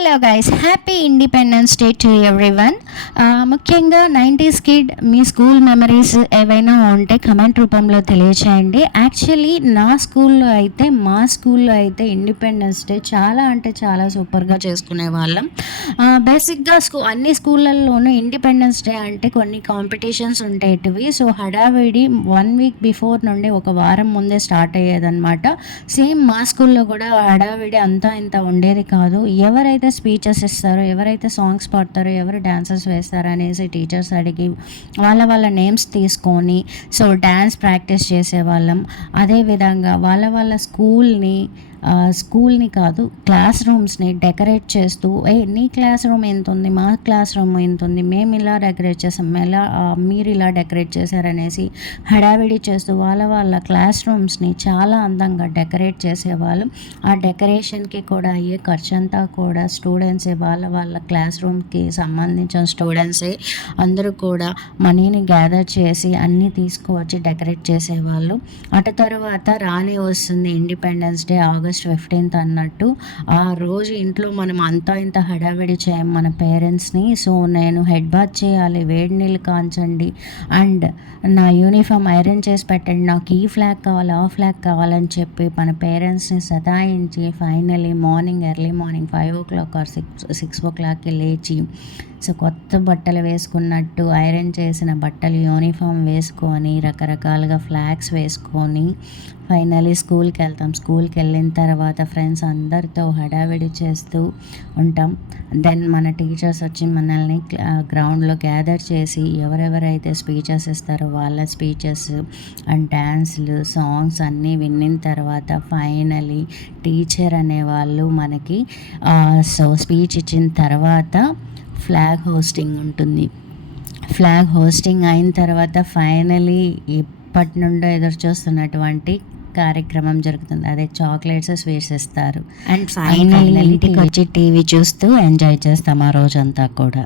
Hello guys, happy independence day to everyone. ముఖ్యంగా 90s kid మీ school memories ఏవైనా ఉంటే comment రూపంలో తెలియచేయండి. యాక్చువల్లీ మా స్కూల్లో అయితే ఇండిపెండెన్స్ డే చాలా అంటే చాలా సూపర్గా చేసుకునే వాళ్ళం. బేసిక్గా అన్ని స్కూళ్ళల్లోనూ ఇండిపెండెన్స్ డే అంటే కొన్ని కాంపిటీషన్స్ ఉండేటివి. సో హడావిడి 1 వీక్ బిఫోర్ నుండి ఒక వారం ముందే స్టార్ట్ అయ్యేదన్నమాట. సేమ్ మా స్కూల్లో కూడా హడావిడి అంతా ఇంత ఉండేది కాదు. ఎవరైతే స్పీచెస్ ఇస్తారో, ఎవరైతే సాంగ్స్ పాడతారో, ఎవరు డాన్సెస్ వేస్తారో అనేసి టీచర్స్ అడిగి వాళ్ళ నేమ్స్ తీసుకొని సో డ్యాన్స్ ప్రాక్టీస్ చేసేవాళ్ళం. అదేవిధంగా వాళ్ళ స్కూల్ని కాదు, క్లాస్ రూమ్స్ని డెకరేట్ చేస్తూ నీ క్లాస్ రూమ్ ఎంత ఉంది, మా క్లాస్ రూమ్ ఎంత ఉంది, మేము ఇలా డెకరేట్ చేసాం, మీరు ఇలా డెకరేట్ చేశారనేసి హడావిడి చేస్తూ వాళ్ళ క్లాస్ రూమ్స్ని చాలా అందంగా డెకరేట్ చేసేవాళ్ళం. ఆ డెకరేషన్కి కూడా అయ్యే ఖర్చు అంతా కూడా స్టూడెంట్సే, వాళ్ళ క్లాస్ రూమ్కి సంబంధించిన స్టూడెంట్సే అందరూ కూడా మనీని గ్యాదర్ చేసి అన్నీ తీసుకువచ్చి డెకరేట్ చేసేవాళ్ళు. అటు తర్వాత రానే వస్తుంది ఇండిపెండెన్స్ డే, August 15th అన్నట్టు. ఆ రోజు ఇంట్లో మనం అంతా ఇంత హడావిడి చేయం మన పేరెంట్స్ని. సో నేను హెడ్ బాత్ చేయాలి, వేడి నీళ్ళు కాంచండి, అండ్ నా యూనిఫామ్ ఐరన్ చేసి పెట్టండి, నాకు ఈ ఫ్లాగ్ కావాలి, ఆ ఫ్లాగ్ కావాలని చెప్పి మన పేరెంట్స్ని సతాయించి finally early morning 5 o'clock or 6 o'clockకి లేచి సో కొత్త బట్టలు వేసుకున్నట్టు ఐరన్ చేసిన బట్టలు యూనిఫామ్ వేసుకొని రకరకాలుగా ఫ్లాగ్స్ వేసుకొని ఫైనలీ స్కూల్కి వెళ్తాం. స్కూల్కి వెళ్ళిన తర్వాత ఫ్రెండ్స్ అందరితో హడావిడి చేస్తూ ఉంటాం. దెన్ మన టీచర్స్ వచ్చి మనల్ని గ్రౌండ్లో గ్యాదర్ చేసి ఎవరెవరైతే స్పీచెస్ ఇస్తారో వాళ్ళ స్పీచెస్ అండ్ డ్యాన్స్లు, సాంగ్స్ అన్నీ విన్న తర్వాత ఫైనలీ టీచర్ అనేవాళ్ళు మనకి సో స్పీచ్ ఇచ్చిన తర్వాత ఫ్లాగ్ హోస్టింగ్ ఉంటుంది. ఫ్లాగ్ హోస్టింగ్ అయిన తర్వాత ఫైనలీ ఇప్పటి నుండో ఎదురు చూస్తున్నటువంటి కార్యక్రమం జరుగుతుంది. అదే చాక్లెట్స్, స్వీట్స్ ఇస్తారు. అండ్ ఫైనలీ ఇంటికి వచ్చి టీవీ చూస్తూ ఎంజాయ్ చేస్తాం ఆ రోజంతా కూడా.